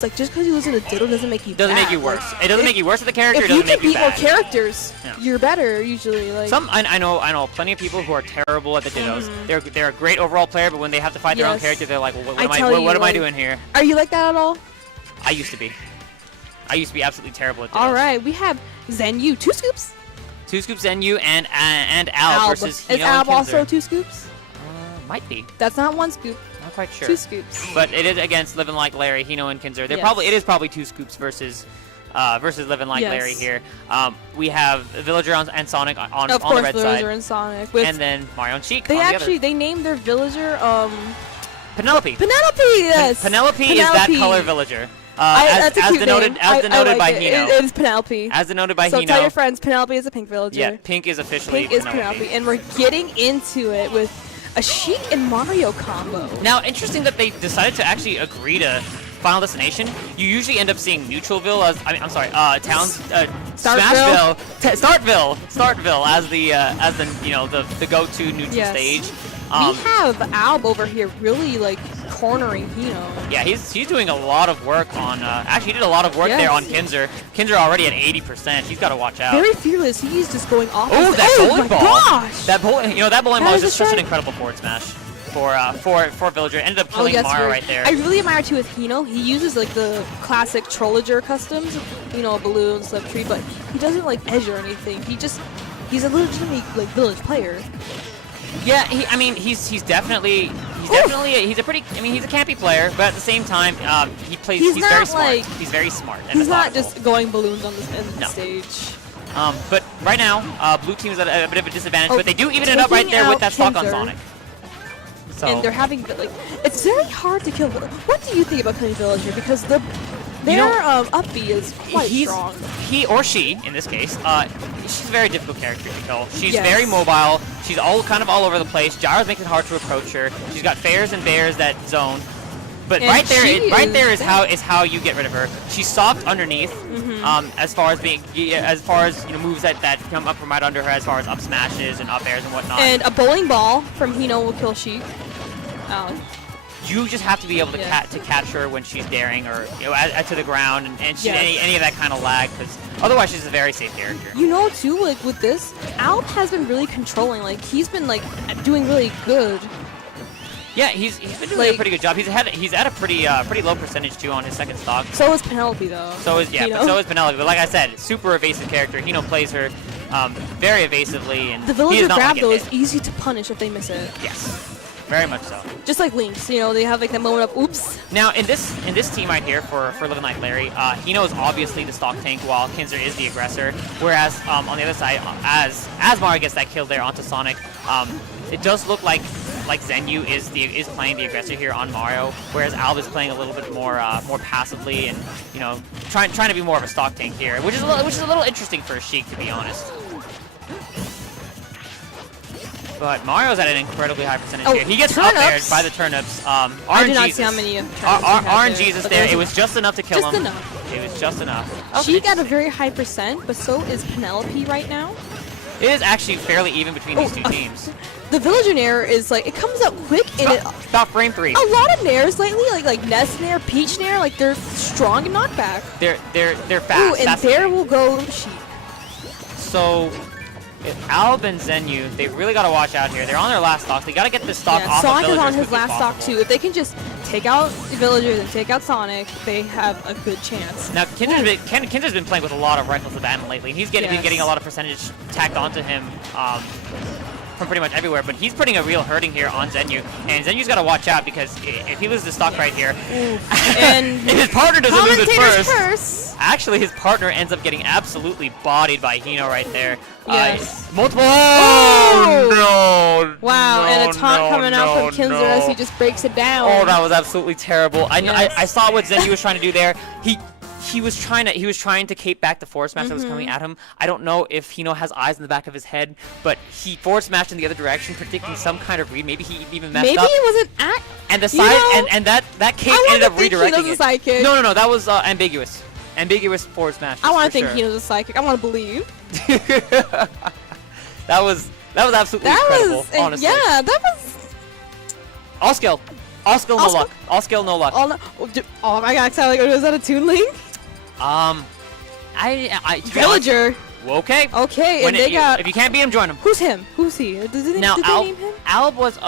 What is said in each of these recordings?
Like, just because you lose to the Diddle doesn't make you doesn't bad. make you worse. It doesn't make you worse at the character. If it you doesn't can make you beat more bad. characters, Yeah. you're better usually. Like I know plenty of people who are terrible at the Dittos. They're a great overall player, but when they have to fight their own character, they're like, well, what am I doing here? Are you like that at all? I used to be. I used to be absolutely terrible at Dittos. All right, we have Zenyou, 2 scoops. 2 scoops Zenyou and Alb versus Hino Is Alb and Kinzer. also 2 scoops? Might be. That's not 1 scoop. Not quite sure. 2 scoops. But it is against Living Like Larry, Hino and Kinzer. Yes. It is probably 2 scoops versus Living Like Larry here. We have Villager and Sonic on the red side. Of course, Villager and Sonic. And then Mario and Sheik They on the other. they named their villager Penelope. Penelope, yes. Penelope is that color villager. As denoted by Hino. It is Penelope. As denoted by Hino. So tell your friends, Penelope is a pink villager. Yeah, pink is officially Penelope. And we're getting into it with a Sheik and Mario combo. Now, interesting that they decided to actually agree to Final Destination. You usually end up seeing Neutralville as Startville as the go-to neutral stage. We have Alb over here really like cornering Hino. Yeah, he's doing a lot of work on. Actually, he did a lot of work there on Kinzer. Kinzer already at 80%. He's got to watch out. Very fearless. He's just going off. Oh, that bowling ball! Gosh! That bowling ball is just such an incredible forward smash for Villager. Ended up killing Mario right there. I really admire too with Hino. He uses like the classic Trolliger customs, a balloon, slip tree, but he doesn't like edge or anything. He's a legitimate like village player. Yeah, he's definitely he's a campy player, but at the same time, he's very smart. He's very smart. And he's not just going balloons on the stage. But right now, blue team is at a bit of a disadvantage, but they do even it up right there with that stock on Sonic. So. And they're having it's very hard to kill. What do you think about killing Villager? Because their up B is quite strong. He or she, in this case, she's a very difficult character to kill. She's very mobile. She's kind of all over the place. Gyros make it hard to approach her. She's got fairs and bears that zone. But right there is how you get rid of her. She's soft underneath, as far as moves that come up from right under her, as far as up smashes and up airs and whatnot. And a bowling ball from Hino will kill Sheik. You just have to be able to catch her when she's daring or to the ground and any of that kind of lag, because otherwise she's a very safe character. Too, like with this, Alb has been really controlling. Like he's been doing really good. Yeah, he's been doing a pretty good job. He's at a pretty low percentage too on his second stock. So is Penelope though. So is Penelope. But like I said, super evasive character. Hino plays her very evasively, and the villager grab though is easy to punish if they miss it. Yes. Very much so. Just like Lynx, they have like that moment of oops. Now in this team right here for Living Like Larry, Hino is obviously the stock tank while Kinzer is the aggressor. Whereas on the other side, as Mario gets that kill there onto Sonic, it does look like Zenyou is playing the aggressor here on Mario, whereas Alb is playing a little bit more passively and trying to be more of a stock tank here, which is a little interesting for a Sheik, to be honest. But Mario's at an incredibly high percentage here. He gets up aired by the turnips. I did not see how many RNGs is there. It was just enough to kill him. Just enough. It was just enough. She got a very high percent, but so is Penelope right now. It is actually fairly even between these two teams. The Villager Nair is it comes up quick and about frame 3. A lot of Nairs lately, like Nest Nair, Peach Nair, they're strong in knockback. They're fast. Ooh, and there will go Sheik. So Alb and Zenyou, they really got to watch out here. They're on their last stock. They got to get this stock off Sonic of Villager is on his last stock too. If they can just take out the Villagers and take out Sonic, they have a good chance. Now Kinzer's been playing with a lot of rifles of Batman lately. He's been getting a lot of percentage tacked onto him from pretty much everywhere, but he's putting a real hurting here on Zenyou, and Zenyou's got to watch out because if he loses the stock right here, and if his partner doesn't lose it first, actually his partner ends up getting absolutely bodied by Hino right there. Yes. Multiple. Oh no! Wow, and a taunt coming out from Kinzer as he just breaks it down. Oh, that was absolutely terrible. I saw what Zenyou was trying to do there. He was trying to cape back the forward smash that was coming at him. I don't know if Hino has eyes in the back of his head, but he forward smashed in the other direction, predicting some kind of read. Maybe he even messed up. Maybe it wasn't at. And the side and that cape ended up redirecting it. Sidekick. No, that was ambiguous. Ambiguous forward smash. I want to think Hino's a psychic. I want to believe. that was absolutely incredible. Honestly. Yeah, that was all skill. All skill, no All luck. All skill, no luck. Oh my god, sound like, is that a Toon Link? Villager. Okay. Okay, and they got... If you can't beat him, join him. Who's him? Who's he? Did they name him? Alb was,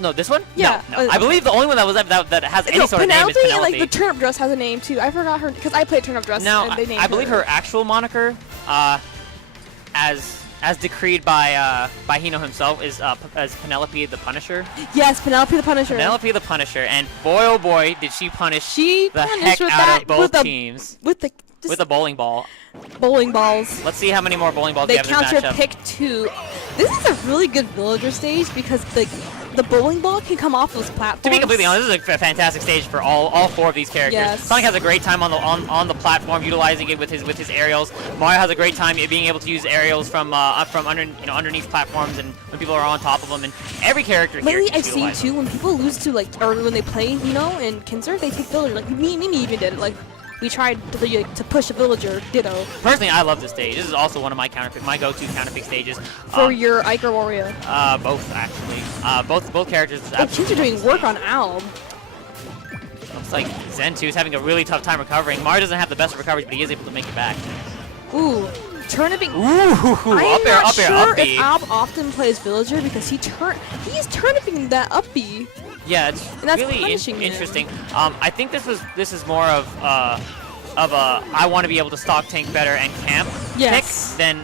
no, this one? Yeah. No. I believe the only one that has any sort of name is Penelope. And like the turnip dress has a name too. I forgot her because I played turnip dress. Now, and they named I believe her actual moniker, as decreed by Hino himself, is as Penelope the Punisher. Yes, Penelope the Punisher. Penelope the Punisher, and boy oh boy did she punish the heck with out of both with teams with a bowling ball. Bowling balls. Let's see how many more bowling balls They we have in this matchup. counter pick 2. This is a really good villager stage because the bowling ball can come off those platforms. To be completely honest, this is a fantastic stage for all 4 of these characters. Yes. Sonic has a great time on the platform, utilizing it with his aerials. Mario has a great time being able to use aerials from underneath platforms and when people are on top of them. And every character here Lately, can I've seen utilize too them. when people lose to or when they play and Kinzer, they take villager. Like me even did it. Like we tried to push a villager. Ditto. Personally, I love this stage. This is also one of my go-to counterpick stages. For your Ike or Wario. Both actually. Both characters. Kinzer doing work on Alb. Looks like Zen 2 is having a really tough time recovering. Mario doesn't have the best of recoveries, but he is able to make it back. Ooh, turniping. Ooh, I am not sure up-B. if Alb often plays villager because he's turniping that up B. Yeah, it's And that's really punishing him. interesting. I think this is more of a I want to be able to stock tank better and camp Yes. pick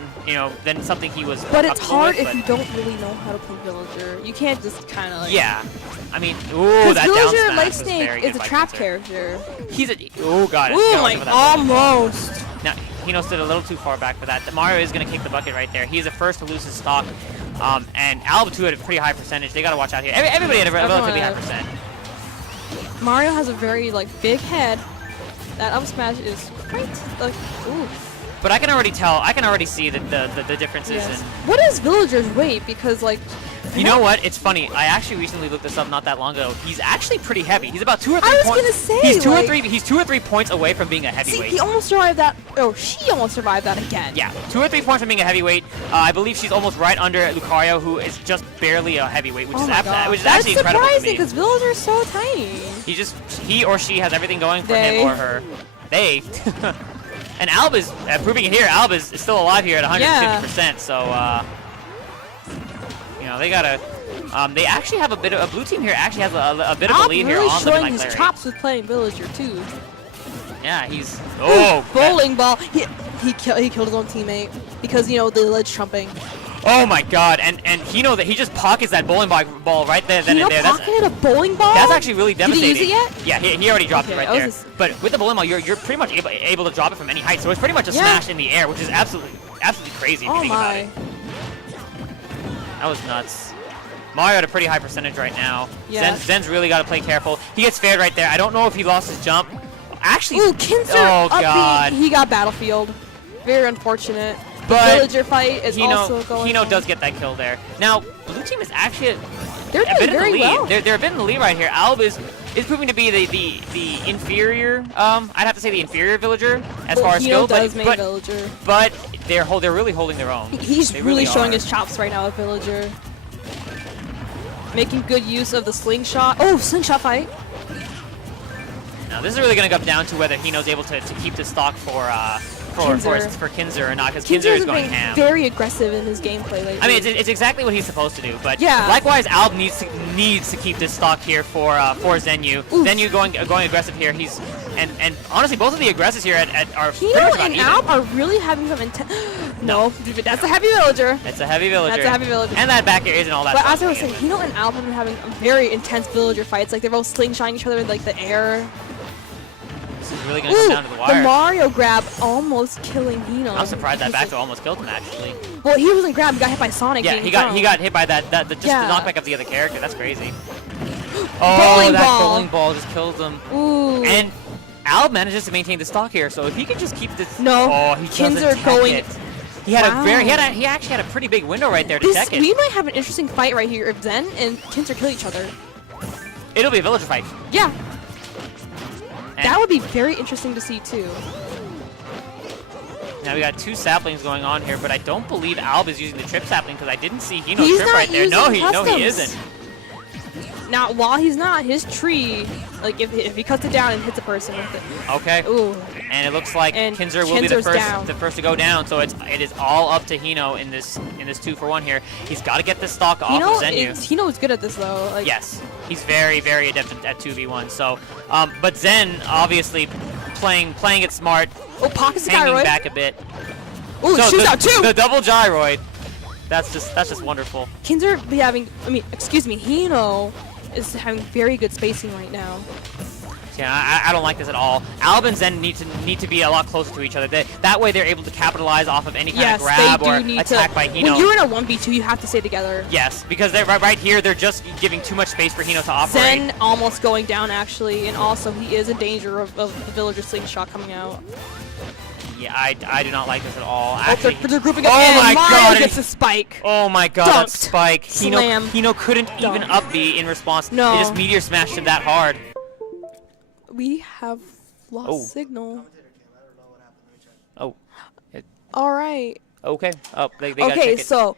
than something he was. But it's comfortable hard with, if you don't really know how to play villager. You can't just kind of like. Yeah, I mean, Because that down villager smash Life was Snake very is good a by trap Kinzer. character. He's a got it. Ooh, Yeah, like look at that. almost. Now, Hino stood a little too far back for that. Mario is going to kick the bucket right there. He is the first to lose his stock. And Alba 2 had a pretty high percentage. They got to watch out here. Everybody had a relatively high percent. Mario has a very big head. That up smash is quite ooh. But I can already tell. I can already see the differences Yes. in. What is villager's weight? Because You know what? It's funny. I actually recently looked this up not that long ago. He's actually pretty heavy. He's about 2 or 3 I was points. gonna say, He's 2 or 3. He's 2 or 3 points away from being a see, heavyweight. he almost survived that. Oh, she almost survived that again. Yeah, 2 or 3 points from being a heavyweight. I believe she's almost right under Lucario, who is just barely a heavyweight, which Oh is my God. which is That's actually incredible to surprising me. because villager's so tiny. He or she has everything going for They. him or her. They. And Alb is proving it here. Alb is still alive here at 150%. So they gotta. They actually have a blue team here. Actually has a bit of a lead here really on showing Living his Like Larry. chops with playing villager too. Yeah, he's bowling ball. He killed his own teammate because the ledge trumping. Oh my God! And Hino that he just pockets that bowling ball right there, then and there. Pocketed a bowling ball. That's actually really devastating. Did he use it yet? Yeah, he already dropped it right there. Just... But with the bowling ball, you're pretty much able to drop it from any height. So it's pretty much a smash in the air, which is absolutely crazy if you think about it. That was nuts. Mario at a pretty high percentage right now. Yeah. Zen's really got to play careful. He gets fared right there. I don't know if he lost his jump. Actually, ooh, Kinzer oh God, he got battlefield. Very unfortunate. But the villager fight is also going Hino on. does get that kill there. Now, blue team is actually They're a bit doing very in the lead. well. They're a bit in the lead right here. Alb is proving to be the inferior. I'd have to say the inferior villager as far as skill, villager. but they're really holding their own. He's They really showing are. his chops right now with villager. Making good use of the slingshot. Oh, slingshot fight. Now this is really going to come down to whether Hino's able to keep the stock for Kinzer or not, because Kinzer is going ham. Very aggressive in his gameplay lately. I mean, it's exactly what he's supposed to do, but yeah. Likewise, Alb needs to keep this stock here for Zenyou. Oof. Zenyou going aggressive here. He's and honestly, both of the aggressors here are pretty Hino much about and even. Alb are really having some intense. No, that's a heavy villager. It's a heavy villager. That's a heavy villager. And that back air isn't all that. But as I strong was saying, Hino and Alb have been having very intense villager fights. Like they're both slingshotting each other in the air. This is really going to come down to the wire. The Mario grab almost killing Hino. I'm surprised that back throw almost killed him actually. Well, he wasn't grabbed. He got hit by Sonic. Yeah, he got hit by that the knockback of the other character. That's crazy. Oh, Bowling that ball. bowling ball just kills him. Ooh. And Alb manages to maintain the stock here, so if he can just keep this. No. Oh, he Kinzer doesn't going. it. He had he actually had a pretty big window right there to check it. We might have an interesting fight right here if Zen and Kinzer kill each other. It'll be a villager fight. Yeah. And That would be very interesting to see too. now we got 2 saplings going on here, but I don't believe Alb is using the trip sapling because I didn't see Hino He's trip not right there. No, using he customs. isn't. Now, while he's not, his tree, like if he cuts it down and hits a person with it. Okay. Ooh. And it looks like And Kinzer will be Kinzer's down. the first to go down. So it is all up to Hino in this 2-for-1 here. He's got to get this stock off of Zenyou. Hino is good at this though. Like, Yes, he's very, very adept at 2v1. So, but Zen obviously playing it smart, Oh, pockets the hanging gyroid. back a bit. Ooh, So shoots out two. the double gyroid. That's just wonderful. Kinzer be having, excuse me, Hino is having very good spacing right now. Yeah, I don't like this at all. Alb and Zen need to be a lot closer to each other. That way they're able to capitalize off of any kind of grab or attack by Hino. When you're in a 1v2, you have to stay together. Yes, because they're right here. They're just giving too much space for Hino to operate. Zen almost going down actually, and also he is in danger of the villager slingshot coming out. Yeah, I do not like this at all. Oh, Actually, they're grouping up. oh and my Mario god! gets a spike. Oh my god, that Dunked. spike. Slam. Hino couldn't even Dunk. up B in response. No. They just meteor smashed him that hard. We have lost signal. Oh. All right. Okay. Oh, they gotta Okay, check it. so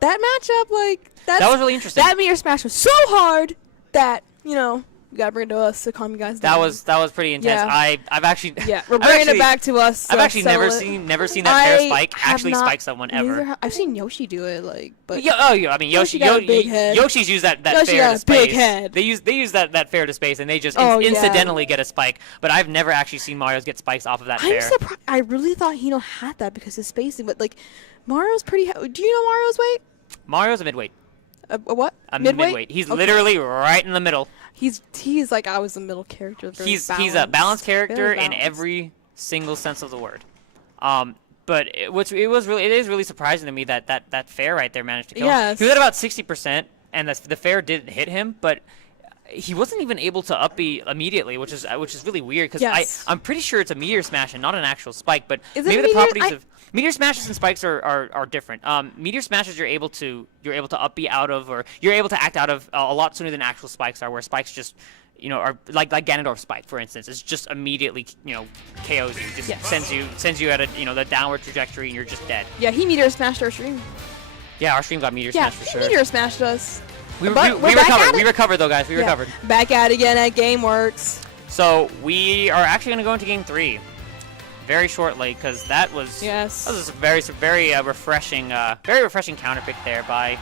that matchup, like That was really interesting. That meteor smash was so hard that you gotta bring it to us to calm you guys down. That was pretty intense. Yeah. I've actually We're bringing it back to us. I've actually never seen that fair spike actually spike someone ever. I've seen Yoshi do it, but Yeah, I mean Yoshi got a big head. Yoshi's used that Yoshi fair got to a space. big head. They use that fair to space, and they just Oh, yeah. incidentally get a spike. But I've never actually seen Mario's get spikes off of that I'm fair. surprised. I really thought Hino had that because his spacing, but like Mario's pretty. Do you know Mario's weight? Mario's a midweight. A what? A midweight. He's literally right in the middle. He's like I was the middle character. He's a balanced character Very in balanced. every single sense of the word. But it is really surprising to me that fair right there managed to kill him. Yes. He was at about 60%, and the fair didn't hit him, but he wasn't even able to up B immediately, which is really weird because Yes. I'm pretty sure it's a meteor smash and not an actual spike. But Is it maybe a the meteor? properties of meteor smashes and spikes are different. Meteor smashes you're able to up B out of, or you're able to act out of a lot sooner than actual spikes are, where spikes just are like Ganondorf spike, for instance. It's just immediately KOs you, just Yes. sends you at a the downward trajectory, and you're just dead. Yeah, he meteor smashed our stream. Yeah, our stream got meteor Yeah, smashed for he sure. meteor smashed us. We But we're back recovered. at it. We recovered though, guys. We recovered. Back at it again at GameWorks. So we are actually going to go into game 3 very shortly because that was a very refreshing counter pick there by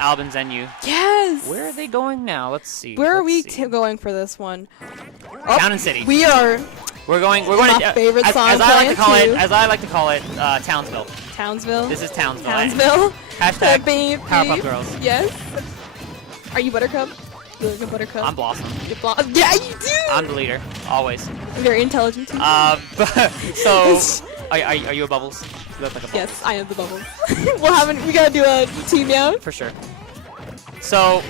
Alb and Zenyou. Yes. Where are they going now? Let's see. Where are Let's we see. going for this one? Town and City. We are We're going my to favorite song as I like to call playing it too. as I like to call it Townsville. Townsville. This is Townsville. Townsville. Hashtag Beep, Powerpuff beep. Girls. Yes. Are you Buttercup? You look like a Buttercup. I'm Blossom. Yeah, you do. I'm the leader, always. Very intelligent. Too. So are you a Bubbles? You look like a Bubbles. Yes, I am the bubble. We gotta do a team out. For sure. So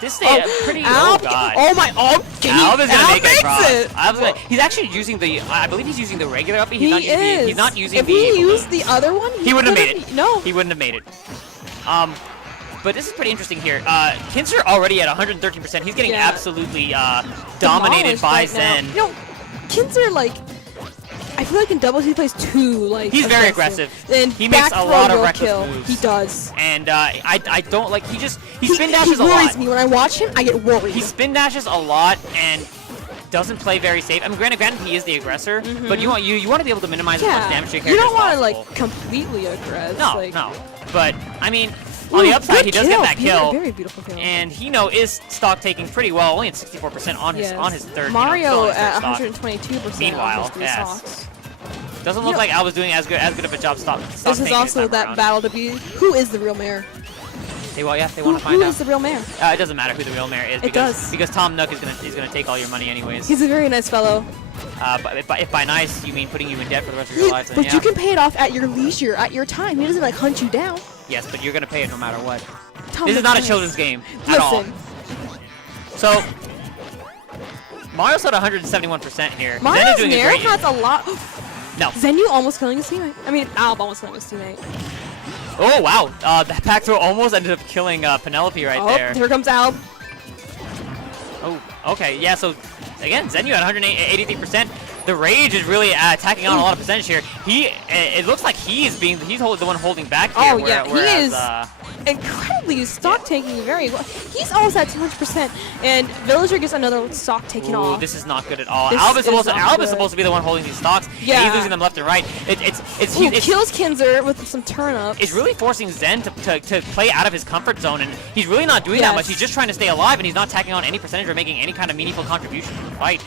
this is pretty. Alb, Oh god. Oh my. Oh, Alb is gonna make it makes across. it. Alb's gonna, he's actually using the. I believe he's using the regular up B. He's not using if the. he used the other one, he wouldn't have made it. No. He wouldn't have made it. But this is pretty interesting here. Kinzer already at 113%. He's getting absolutely dominated Demolished by right now. Zen. Kinzer, I feel like in doubles he plays too He's very aggressive. And He makes back a lot of throw reckless kill. moves. He does. And I don't like. He spin dashes he a worries lot. me when I watch him. I get worried. He spin dashes a lot and doesn't play very safe. I mean, granted he is the aggressor, but you want to be able to minimize as much damage to your character you don't as want possible. to completely aggress. No. But I mean, on the upside, he does get that kill. Very beautiful kill. And Hino is stock taking pretty well, only at 64% on his third. Mario his third at stock. 122%. Meanwhile, on his three stocks. Doesn't look like I was doing as good of a job stock. This is also that battle to be. Who is the real mayor? They want to find Who out. is the real mayor? It doesn't matter who the real mayor is. Because Tom Nook is gonna take all your money anyways. He's a very nice fellow. But if by nice you mean putting you in debt for the rest of your life, then But you can pay it off at your leisure, at your time. He doesn't hunt you down. Yes, but you're gonna pay it no matter what. Tom This is Nook's not a nice. children's game at all. Listen, So Mario's at 171% here. Mario's Zen is doing a Nair great. has a lot. No. Zenyou almost killing his teammate. I mean, Alb almost killing his teammate. Oh wow, that back throw almost ended up killing Penelope right there. Here comes Alb. Oh, okay, yeah. So again, Zenyou at 183%. the Rage is really tacking on a lot of percentage here. It looks like he's the one holding back here. Oh yeah, he is incredibly stock taking very well. He's almost at 200%, and Villager gets another stock taken off. This is not good at all. This Alba's is supposed to be the one holding these stocks. Yeah. And he's losing them left and right. He kills Kinzer with some turn-ups. It's really forcing Zen to play out of his comfort zone, and he's really not doing that much. He's just trying to stay alive, and he's not tacking on any percentage or making any kind of meaningful contribution to the fight.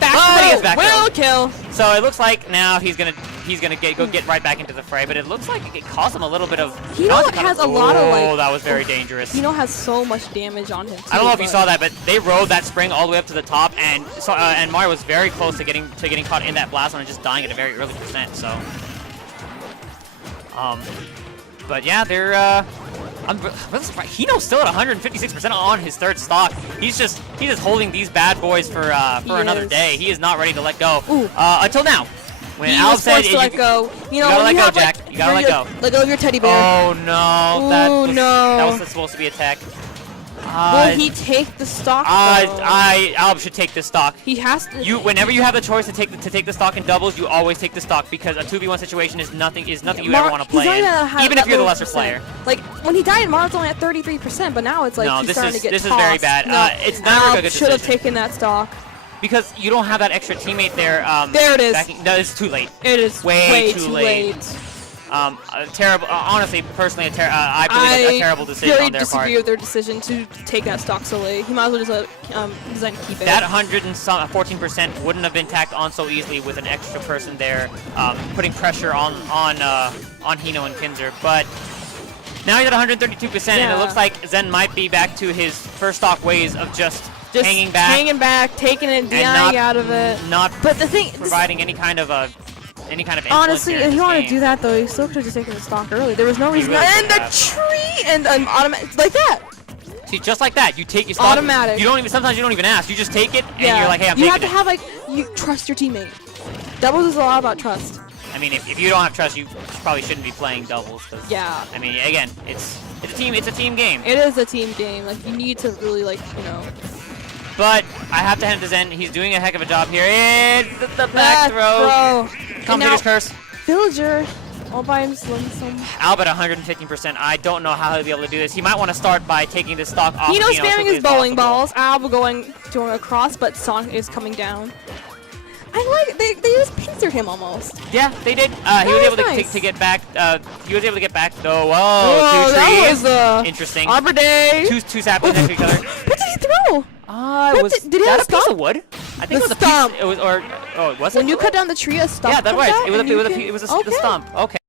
Back will kill. So it looks like now he's gonna get right back into the fray, but it looks like it cost him a little bit of. Hino has a lot of like. Oh, that was very dangerous. Hino has so much damage on him. Too, I don't know if you saw that, but they rode that spring all the way up to the top, and Mario was very close to getting caught in that blast zone and just dying at a very early percent. So, but yeah, they're. I'm really surprised. Hino's still at 156% on his third stock. He's just holding these bad boys for another day. He is not ready to let go until now. When Al said to let go. You gotta let go, Jack. You gotta let go. Let go of your teddy bear. Oh no! That was supposed to be a tech. Will he take the stock? Alb should take this stock. He has to. Whenever you have the choice to take the stock in doubles, you always take the stock because a 2v1 situation is nothing you ever want to play in, even if you're the lesser player. Like when he died, Mario's only at 33%, but now it's like he's starting to get this tossed. is very bad. No, it's never a good decision. Should have taken that stock. Because you don't have that extra teammate there. There it is. No, it's too late. It is way too late. Terrible. Honestly, personally, I believe a terrible decision on their part. I disagree with their decision to take that stock so late. He might as well just let Zen keep it. That 114% wouldn't have been tacked on so easily with an extra person there, putting pressure on Hino and Kinzer. But now he's at 132%, and it looks like Zen might be back to his first stock ways of just hanging back, taking it, dying out of it. But the thing, providing any kind of honestly, if you want to do that though, you still could have just taken the stock early. There was no reason. Really and the tree and automatic like that. See, just like that, you take your stock. Automatic. Sometimes you don't even ask. You just take it, and you're like, hey, I'm taking it. You have to have you trust your teammate. Doubles is a lot about trust. I mean, if you don't have trust, you probably shouldn't be playing doubles. Yeah. I mean, again, it's a team game. It is a team game. Like you need to really But I have to hand it to Zen. He's doing a heck of a job here. It's the back throw. Commentator's curse. Villager all by himself. Alb at 115%. I don't know how he'll be able to do this. He might want to start by taking this stock off. Hino's spamming his bowling balls. Alb going across, but Sonic is coming down. I like they just pincered him almost. Yeah, they did. He was able to get back. He was able to get back though. Whoa, two trees. That was interesting. Arbor Day. Two saplings next to each other. What did he throw? Did he have a piece of wood? I think it was stump. a piece. It was, or it was. When you cut down the tree, a stump. Yeah, that's right. It was the stump. Okay.